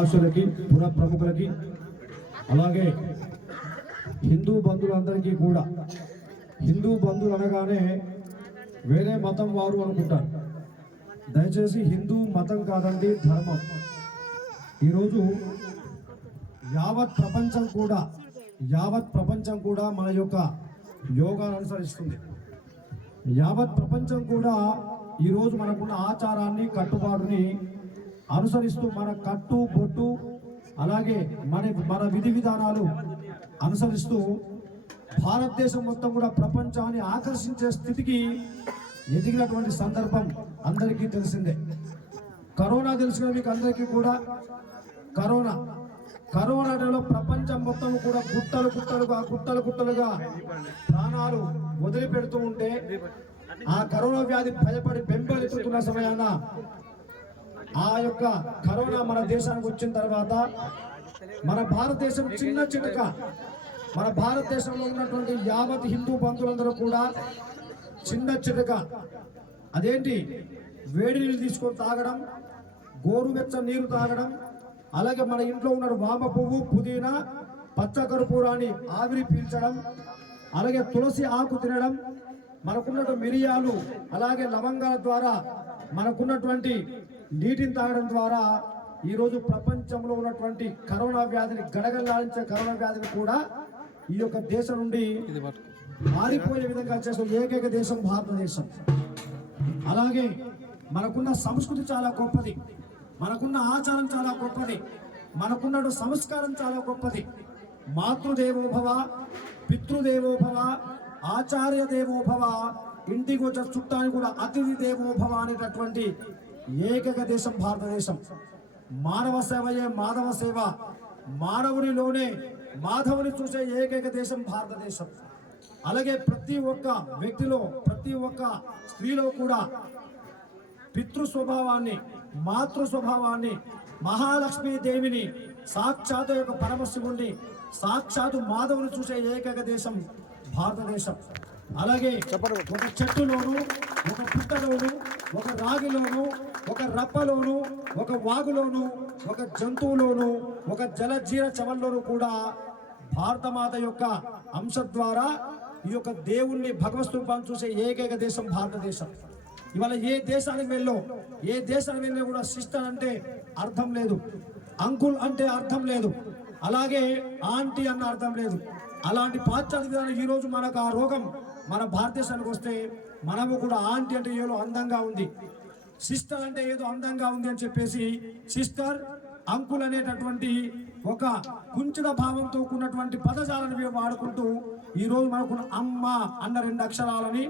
ఆశలకి పుర ప్రముఖులకి అలాగే హిందూ బంధువులందరికీ కూడా, హిందూ బంధువులు అనగానే వేరే మతం వారు అనుకుంటారు. దయచేసి హిందూ మతం కాదండి, ధర్మం. ఈరోజు యావత్ ప్రపంచం కూడా మన యొక్క యోగాను అనుసరిస్తుంది. యావత్ ప్రపంచం కూడా ఈరోజు మనకున్న ఆచారాన్ని, కట్టుబాటుని అనుసరిస్తూ మన కట్టు బొట్టు అలాగే మన విధి విధానాలు అనుసరిస్తూ భారతదేశం మొత్తం కూడా ప్రపంచాన్ని ఆకర్షించే స్థితికి ఎదిగినటువంటి సందర్భం అందరికీ తెలిసిందే. కరోనా తెలిసిన మీకు అందరికీ కూడా కరోనాలో ప్రపంచం మొత్తం కూడా గుట్టలుగా ప్రాణాలు వదిలిపెడుతూ ఉంటే, ఆ కరోనా వ్యాధి భయపడి బెంబెలెత్తుతున్న సమయాన ఆ యొక్క కరోనా మన దేశానికి వచ్చిన తర్వాత మన భారతదేశం చిన్న చిటక, మన భారతదేశంలో ఉన్నటువంటి యావత్ హిందూ బంధువులందరూ కూడా చిన్న చిటక అదేంటి, వేడి నీళ్ళు తీసుకొని తాగడం, గోరువెచ్చ నీరు తాగడం, అలాగే మన ఇంట్లో ఉన్న వామ పువ్వు, పుదీనా, పచ్చకర్పూరాన్ని ఆవిరి పీల్చడం, అలాగే తులసి ఆకు తినడం, మనకున్నటువంటి మిరియాలు అలాగే లవంగాల ద్వారా మనకున్నటువంటి నీటిని తాగడం ద్వారా ఈరోజు ప్రపంచంలో ఉన్నటువంటి కరోనా వ్యాధిని, గడగలాడించే కరోనా వ్యాధిని కూడా ఈ యొక్క దేశం నుండి మారిపోయే విధంగా చేసిన ఏకైక దేశం భారతదేశం. అలాగే మనకున్న సంస్కృతి చాలా గొప్పది, మనకున్న ఆచారం చాలా గొప్పది, మనకున్న సంస్కారం చాలా గొప్పది. మాతృదేవోభవ, పితృదేవోభవ, ఆచార్య దేవోభవ, ఇంటికి వచ్చే చుట్టాన్ని కూడా అతిథి దేవోభవ అనేటటువంటి ఏకైక దేశం భారతదేశం. మానవ సేవయే మాధవ సేవ, మానవునిలోనే మాధవుని చూసే ఏకైక దేశం భారతదేశం. అలాగే ప్రతి ఒక్క వ్యక్తిలో, ప్రతి ఒక్క స్త్రీలో కూడా పితృ స్వభావాన్ని, మాతృ స్వభావాన్ని, మహాలక్ష్మీ దేవిని, సాక్షాత్ యొక్క పరమశివుణ్ణి, సాక్షాత్ మాధవుని చూసే ఏకైక దేశం భారతదేశం. అలాగే ఒక చెట్టులోను, ఒక పుట్టలోను, ఒక రాగిలోను, ఒక రప్పలోను, ఒక వాగులోను, ఒక జంతువులోను, ఒక జలజీర చవల్లోను కూడా భారతమాత యొక్క అంశ ద్వారా ఈ యొక్క దేవుణ్ణి, భగవత్ రూపాన్ని చూసే ఏకైక దేశం భారతదేశం. ఇవాళ ఏ దేశానికి వెళ్ళినా కూడా సిస్టర్ అంటే అర్థం లేదు, అంకుల్ అంటే అర్థం లేదు, అలాగే ఆంటీ అన్న అర్థం లేదు. అలాంటి పాశ్చాత్య విధానం ఈరోజు మనకు ఆ రోగం మన భారతదేశానికి వస్తే, మనము కూడా ఆంటీ అంటే ఏదో అందంగా ఉంది, సిస్టర్ అంటే ఏదో అందంగా ఉంది అని చెప్పేసి సిస్టర్, అంకుల్ అనేటటువంటి ఒక కుంచిత భావంతో కూడినటువంటి పదజాలను వాడుకుంటూ ఈరోజు మనకు అమ్మ అన్న 2 అక్షరాలని